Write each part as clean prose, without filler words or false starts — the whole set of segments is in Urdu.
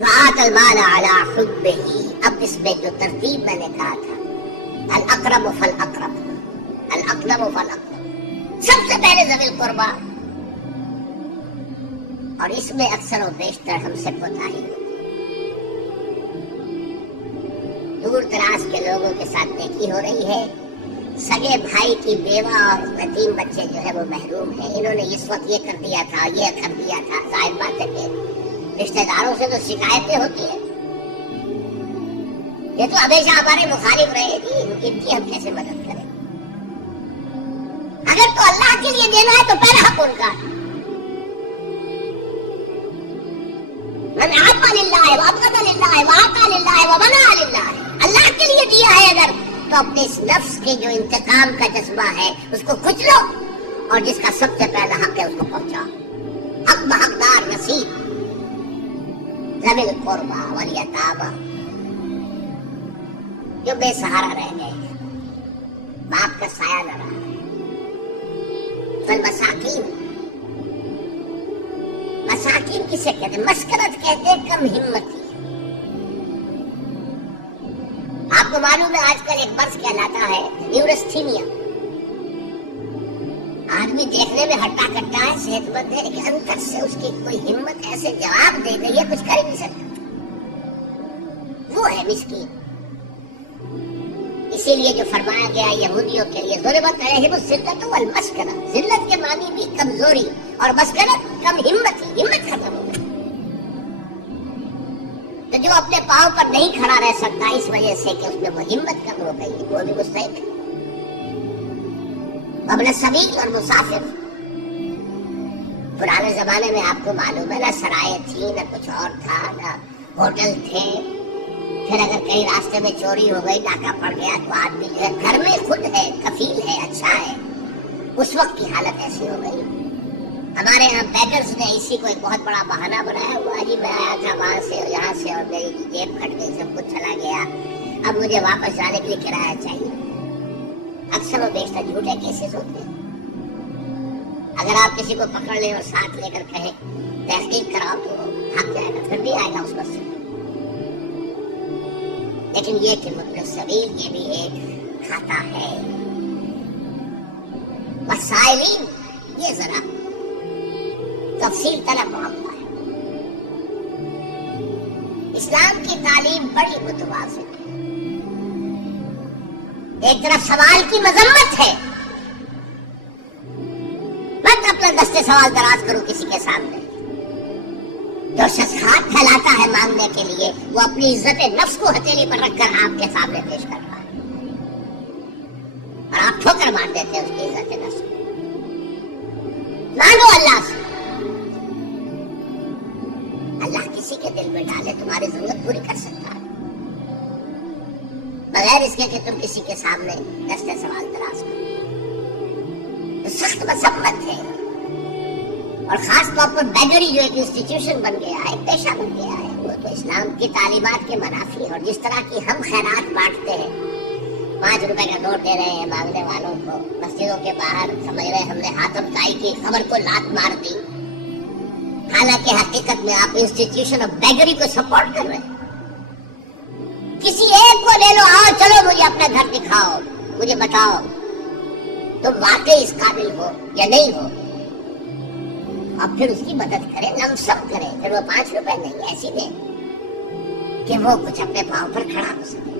وآت المال علی حبہ، اب اس میں جو ترتیب میں نے کہا تھا، الاقرب فالاقرب، الاقرب فالاقرب، سب سے پہلے ذوی القربہ، اور اس میں اکثر و بیشتر ہم سے کوتاہی ہوتی ہے۔ دور دراز کے لوگوں کے ساتھ نیکی ہو رہی ہے، سگے بھائی کی بیوہ اور یتیم بچے جو ہے وہ محروم ہیں، انہوں نے اس وقت یہ کر دیا تھا، یہ کر دیا تھا، ظاہر بات ہے کہ رشتہ داروں سے تو شکایتیں ہوتی ہیں، یہ تو ہمیشہ ہمارے مخالف رہے گی، ان کی ہم کیسے مدد کریں؟ اگر تو اللہ کے لیے دینا ہے تو پہلا حق ان کا، من عطا للہ وابغض للہ وآتا للہ ومنع للہ، اللہ کے لیے دیا ہے اگر تو اپنے اس نفس کے جو انتقام کا جذبہ ہے اس کو کچلو، اور جس کا سب سے پہلا حق ہے اس کو پہنچاؤ، حق بحقدار نصیب، ذوی القربى والیتامى، جو بے سہارا رہ گئے ہیں، باپ کا سایہ نہ رہا، والمساکین، مساکین کسے کہتے ہیں؟ مسکنت کہتے ہیں کم ہمتی۔ آپ کو معلوم ہے آج کل ایک مرض کہلاتا ہے نیورستھیمیا، آدمی دیکھنے میں ہٹا کٹا ہے، صحت مند ہے، لیکن اندر سے اس کی کوئی ہمت ایسے جواب دے گئی ہے کچھ کر ہی نہیں سکتا، وہ ہے مسکین۔ اسی لیے جو فرمایا گیا یہودیوں کے لیے ضربت علیہم الذلۃ والمسکنہ، ذلت کے معنی بھی کمزوری اور مسکنت کم ہمت، ہمت ختم ہو گئی، تو جو اپنے پاؤں پر نہیں کھڑا رہ سکتا اس وجہ سے کہ اس میں وہ ہمت کم ہو گئی، وہ بھی مستحق ہے۔ ابن السبیل اور مسافر، پرانے زمانے میں آپ کو معلوم ہے نہ سرائے تھی، نہ کچھ اور تھا، نہ ہوٹل تھے، پھر اگر کہیں راستے میں چوری ہو گئی، ڈاکہ پڑ گیا تو آدمی جو ہے گھر میں خود ہے، کفیل ہے، اچھا ہے، اس وقت کی حالت ایسی ہو گئی۔ ہمارے یہاں بیگرز نے اسی کو ایک بہت بڑا بہانہ بنایا ہوا، جی میں آیا تھا وہاں سے اور یہاں سے اور میری جیب پھٹ گئی، سب کچھ چلا گیا، اب مجھے واپس جانے کے لیے کرایہ چاہیے۔ اکثر و بیشتر جھوٹے کیسز ہوتے ہیں۔ اگر آپ کسی کو پکڑ لیں اور ساتھ لے کر کہیں تحقیق کراؤ تو بھاگ جائے گا، پھر بھی آئے گا اس وقت سے۔ لیکن یہ کہ مطلب سبیل یہ بھی ایک کھاتا ہے۔ وسائلین، یہ ذرا تفصیل طلب معاملہ ہے۔ اسلام کی تعلیم بڑی متوازن ہے، ایک طرف سوال کی مذمت ہے، مت اپنا دستے سوال دراز کرو کسی کے سامنے۔ جو شخص ہاتھ پھیلاتا ہے مانگنے کے لیے وہ اپنی عزت نفس کو ہتھیلی پر رکھ کر آپ کے سامنے پیش کر رہا ہے، اور آپ ٹھوکر مار دیتے ہیں اس کی عزت نفس کو۔ مانگو اللہ سے، اللہ کسی کے دل میں ڈالے تمہاری ضرورت پوری کر سکتا ہے، بغیر اس کے کہ تم کسی کے سامنے دستے سوال دراز کرو۔ سخت مذمت ہے، اور خاص طور پر بیگری جو ایک انسٹیٹیوشن بن گیا ہے، ایک پیشہ بن گیا ہے، وہ تو اسلام کی تعلیمات کے منافی ہے۔ اور جس طرح کی ہم خیرات بانٹتے ہیں، 5 روپے کا نوٹ دے رہے ہیں مانگنے والوں کو، مسجدوں کے باہر سمجھ رہے ہم نے ہاتھ اٹھائی کی خبر کو لات مار دی، حالانکہ حقیقت میں آپ انسٹیٹیوشن آف بیگری کو سپورٹ کر رہے ہیں۔ کسی ایک کو لے لو، آؤ چلو مجھے اپنا گھر دکھاؤ، مجھے بتاؤ تم واقعی اس قابل ہو یا نہیں ہو، اور پھر اس کی مدد کریں، لم سم کریں، پھر وہ 5 روپے نہیں ایسی دیں کہ وہ کچھ اپنے پاؤں پر کھڑا ہو سکے۔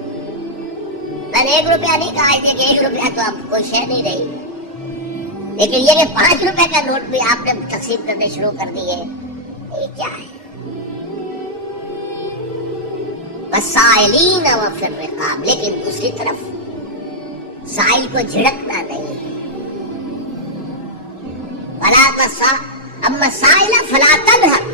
میں نے 1 روپیہ نہیں کہا کہ 1 روپیہ تو آپ کوئی شے نہیں رہی، لیکن یہ کہ 5 روپے کا نوٹ بھی آپ نے تقسیم کرنے شروع کر دیے، یہ کیا ہے؟ وسائلین وفی الرقاب، لیکن دوسری طرف سائل کو جھڑکنا نہیں ہے، فلا تسا اما سائل فلا تنہر،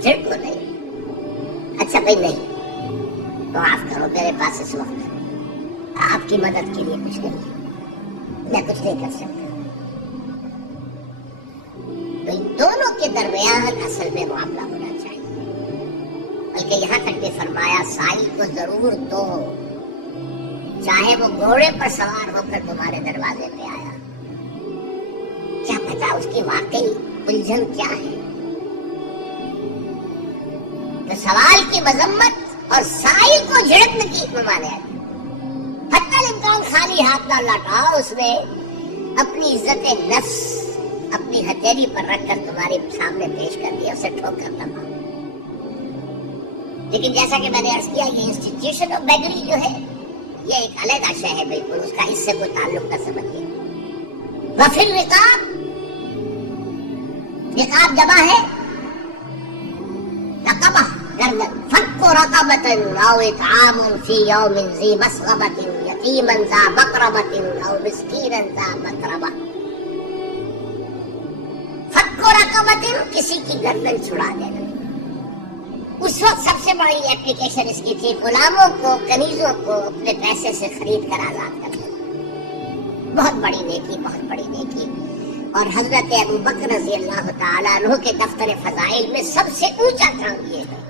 جھڑکو نہیں، اچھا بھائی نہیں معاف کرو، میرے پاس اس وقت آپ کی مدد کے لیے کچھ نہیں، میں کچھ نہیں کر سکتا۔ تو ان دونوں کے درمیان اصل میں معاملہ ہونا چاہیے، بلکہ یہاں تک بھی فرمایا سائل کو ضرور دو، چاہے وہ گھوڑے پر سوار ہو کر تمہارے دروازے پہ آیا، کیا پتا اس کی واقعی الجھن کیا ہے۔ تو سوال کی مذمت اور سائل کو جھڑکنے کی ممانعت. حتی الامکان خالی ہاتھ نہ لوٹاؤ، اس میں اپنی عزت نفس اپنی ہتھیلی پر رکھ کر تمہارے سامنے پیش کر دیا، اسے ٹھوکر نہ مارو. لیکن جیسا کہ میں نے عرض کیا، یہ انسٹیٹیوشن آف بیگری جو ہے یہ ایک علیحدہ شے ہے، بالکل اس کا اس سے کوئی تعلق نہ سمجھیے. وفر رقاب، رقاب جمع ہے رقبہ، گردن. فک رقبۃ او اطعام فی یوم ذی مسغبۃ یتیما ذا مقربۃ او مسکینا ذا متربہ. فک رقبۃ، کسی کی گردن چھڑا دینا. اس وقت سب سے بڑی اپلیکیشن اس کی تھی غلاموں کو، کنیزوں کو اپنے پیسے سے خرید کر آزاد کر دینا. بہت بڑی نیکی، بہت بڑی نیکی. اور حضرت ابو بکر رضی اللہ تعالیٰ عنہ کے دفتر فضائل میں سب سے اونچا کام یہ ہے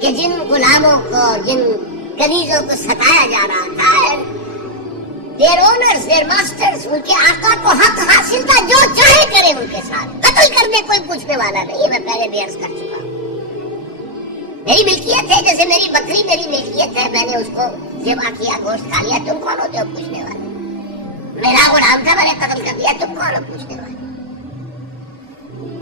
کہ جن غلاموں کو، جن کنیزوں کو ستایا جا رہا تھا، their owners, their masters، ان کے آقا کو حق حاصل تھا، جو چاہے کرے ان کے ساتھ، قتل کرنے کوئی پوچھنے والا نہیں. یہ میں پہلے بھی عرض کر چکا ہوں. میری ملکیت ہے، جیسے میری بکری میری ملکیت ہے، میں نے اس کو ذبح کیا، گوشت کھا لیا، تم کون ہوتے ہو پوچھنے والے؟ میرا غلام تھا، میں نے قتل کر دیا، تم کون ہو پوچھنے والے؟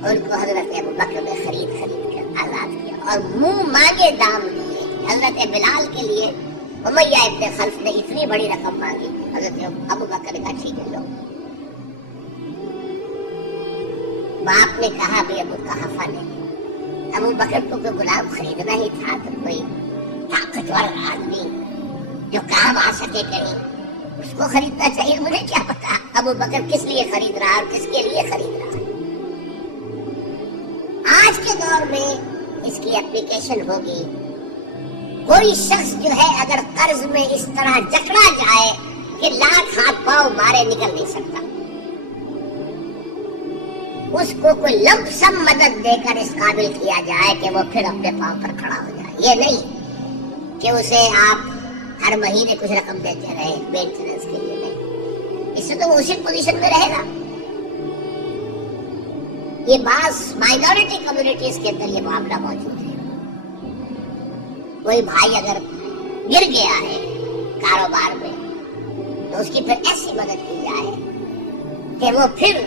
ان کو حضرت ابو بکر نے خرید کر آزاد کیا اور منہ مانگے دام دیے. حضرت بلال کے لیے امیہ ابن خلف نے اتنی بڑی رقم مانگی، حضرت ابو بکر نے کہا ٹھیک ہے لو. باپ نے کہا بھی ابو قحافہ نے، ابو بکر کو کوئی غلام خریدنا ہی تھا تو کوئی طاقتور آدمی جو کام آ سکے کہیں، اس کو خریدنا چاہیے. مجھے کیا پتا ابو بکر کس لیے خرید رہا اور کس کے لیے خرید رہا ہے. آج کے دور میں اس کی اپلیکیشن ہوگی. کوئی شخص جو ہے اگر قرض میں اس طرح جکڑا جائے کہ لاکھ ہاتھ پاؤں مارے نکل نہیں سکتا، اس کو کوئی لمپ سم مدد دے کر اس قابل کیا جائے کہ وہ پھر اپنے پاؤں پر کھڑا ہو جائے. یہ نہیں کہ اسے آپ ہر مہینے کچھ رقم دیتے رہے مینٹیننس کے لیے، نہیں. اس سے تو وہ اسی پوزیشن میں رہے گا. یہ بعض مائنورٹی کمیونٹیز کے اندر یہ معاملہ موجود ہے. کوئی بھائی اگر گر گیا ہے کاروبار میں تو اس کی پھر ایسی مدد کی جائے کہ وہ پھر